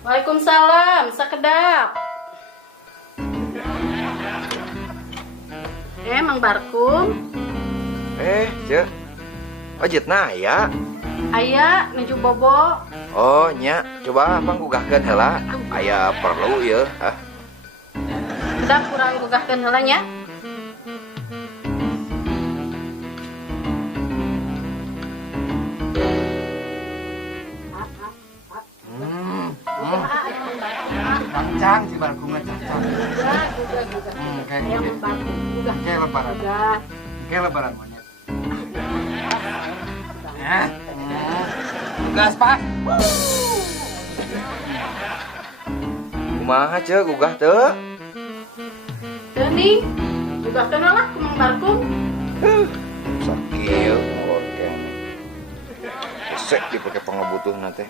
Waalaikumsalam, sakedap. Mang Barkum. Cek. Ojitna aya. Aya nuju bobo. Oh, nya. Coba abang gugahkeun heula. Aya perlu ya. Udah kurang gugahkeun heula nya. Cancang si Barkumnya cancang. Juga. Yang Mang Barkum juga. Kayak lebaran. Udah. Kayak lebaran monyet. Gas Pak. Kumaha cek gugah teu? Teuing, gugahkeun heula ku Mang Barkum. Sakil ngorken. Esek dipake pangabutuhna teh.